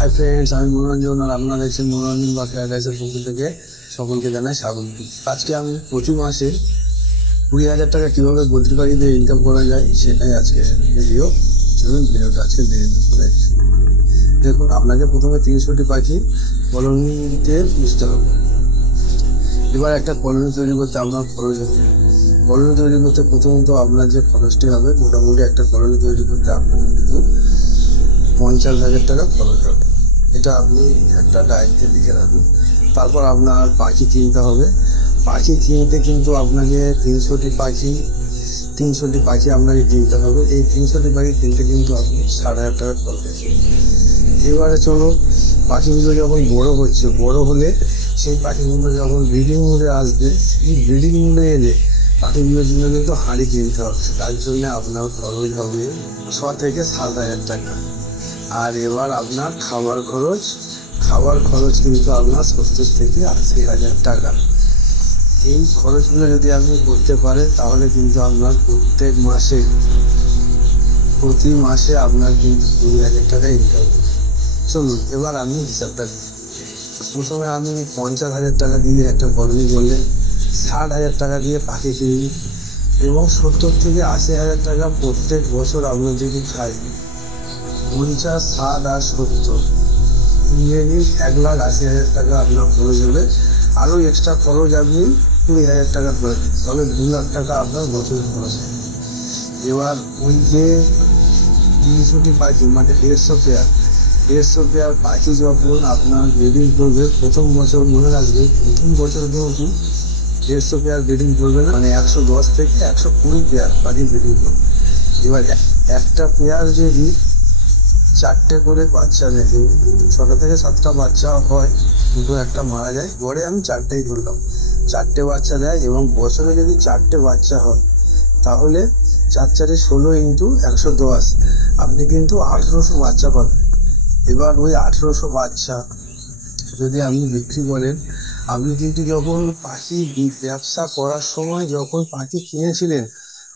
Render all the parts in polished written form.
Hi friends, আমি মনোরঞ্জন আর আপনারা দেখছেন মনোরঞ্জন বা প্যারাডাইসের পক্ষ থেকে সকলকে জানাই স্বাগত। আজকে আমি প্রতি মাসে 20,000 টাকা কীভাবে বদ্রি পাখিতে ইনকাম করা যায় সেটাই আজকে ভিডিও। চলুন ভিডিওটা আজকে করে দেখুন। আপনাকে প্রথমে 300টি পাখি কলোনিতে পুষতে হবে। এবার একটা কলোনি তৈরি করতে আপনার খরচ হবে। কলোনি তৈরি করতে প্রথমত আপনার যে খরচটি হবে, মোটামুটি একটা কলোনি তৈরি করতে আপনার কিন্তু 50,000 টাকা খরচ হবে। এটা আপনি একটা ডায়েরিতে লিখে রাখুন। তারপর আপনার পাখি কিনতে হবে। পাখি কিনতে কিন্তু আপনাকে 300টি পাখি আপনাকে কিনতে হবে। এই 300টি পাখি কিনতে কিন্তু আপনি 60,000 টাকা খরচ হবে। এবারে চলো, পাখিগুলো যখন বড় হলে সেই পাখিগুলো যখন ব্রিডিং মোডে আসবে, এই ব্রিডিং মোডে এলে পাখিগুলোর জন্য কিন্তু হাঁড়ি কিনতে হবে। তার জন্য আপনার খরচ হবে 6,000 থেকে 7,000 টাকা। আর এবার আপনার খাবার খরচ কিন্তু আপনার 70,000 থেকে 80,000 টাকা। এই খরচগুলো যদি আপনি করতে পারেন তাহলে কিন্তু আপনার প্রতি মাসে আপনার কিন্তু 20,000 টাকা ইনকাম হবে। চলুন এবার আমি হিসাবটা দিই। প্রথমে আমি 50,000 টাকা দিয়ে একটা কলোনি করলেন, 60,000 টাকা দিয়ে পাখি কিনলেন এবং 70,000 থেকে 80,000 টাকা প্রত্যেক বছর আপনি যদি খাই, 50, 60 আর 70 মিলিয়ে 1,80,000 টাকা আপনার খরচ হবে। আরও এক্সট্রা খরচ আপনি 20,000 টাকা করে দিন, তবে 2,00,000 টাকা আপনার বছরে খরচ হবে। এবার ওই যে 300টি পাখি মানে 150 পেয়ার পাখি যখন আপনার ব্রিডিং করবে, প্রথম বছর মনে রাখবে, প্রথম বছর কিন্তু 150 পেয়ার ব্রিডিং করবে না, মানে 110 থেকে 120 পেয়ার পাখি ব্রিডিং করবে। এবার একটা পেয়ার যদি 4টে করে বাচ্চা দেয়, 6টা থেকে 7টা বাচ্চা হয়, দুটো একটা মারা যায়, গড়ে আমি 4টেই ধরলাম, 4টে বাচ্চা দেয় এবং বছরে যদি 4টে বাচ্চা হয় তাহলে 4 × 16 × 110, আপনি কিন্তু 1800 বাচ্চা পাবেন। এবার ওই 1800 বাচ্চা যদি আপনি বিক্রি করেন, আপনি কিন্তু যখন পাখি ব্যবসা করার সময় যখন পাখি কিনেছিলেন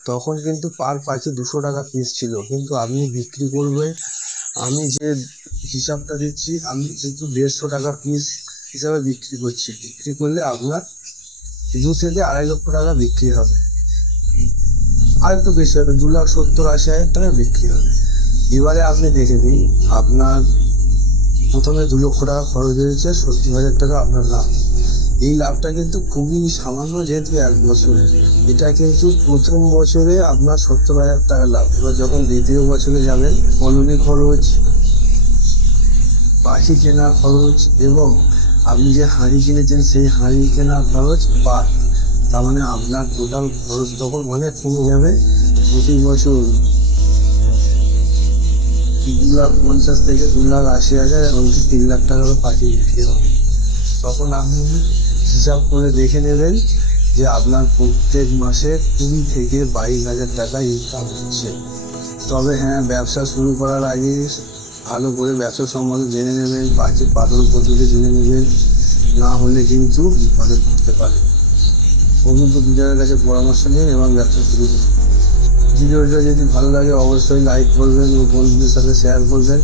তখন কিন্তু পার পাখি 200 টাকা পিস ছিল, কিন্তু আপনি বিক্রি করবেন, আমি যে হিসাবটা দিচ্ছি, আমি কিন্তু 150 টাকা পিস হিসাবে বিক্রি করছি। বিক্রি করলে আপনার 2 থেকে 2.5 লক্ষ টাকা বিক্রি হবে, আর একটু বেশি হবে, 2,70,000-80,000 টাকা বিক্রি হবে। এবারে আপনি দেখে দিন, আপনার প্রথমে 2 লক্ষ টাকা খরচ হয়েছে, 70,000 টাকা আপনার লাভ। এই লাভটা কিন্তু খুবই সামান্য, যেহেতু 1 বছরে। এটা কিন্তু প্রথম বছরে আপনার 70,000 টাকা লাভ। এবার যখন দ্বিতীয় বছরে যাবেন, কলোনি খরচ, পাখি কেনার খরচ এবং আপনি যে হাঁড়ি কিনেছেন সেই হাঁড়ি কেনার খরচ বাদ, তার মানে আপনার টোটাল খরচ তখন অনেক কমে যাবে। প্রতি বছর 2,50,000 থেকে 2,80,000 এমনকি 3,00,000 টাকারও পাখি বিক্রি হবে। তখন আপনি হিসাব করে দেখে নেবেন যে আপনার প্রত্যেক মাসে 20 থেকে 22,000 টাকা ইনকাম হচ্ছে। তবে হ্যাঁ, ব্যবসা শুরু করার আগে ভালো করে ব্যবসা সম্বন্ধে জেনে নেবেন, পাখি পালন পদ্ধতি জেনে নেবেন, না হলে কিন্তু বিপদে পড়তে পারে। অভিজ্ঞ বিজয়ের কাছে পরামর্শ নিন এবং ব্যবসা শুরু করুন। ভিডিওটা যদি ভালো লাগে অবশ্যই লাইক করবেন ও বন্ধুদের সাথে শেয়ার করবেন,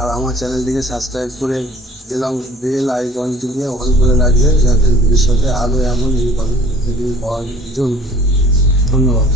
আর আমার চ্যানেলটিকে সাবস্ক্রাইব করে এবং বেল আইকনটিকে অন করে রাখবেন, যাতে ভবিষ্যতে আরও এমন ভিডিও পাওয়ার জন্য। ধন্যবাদ।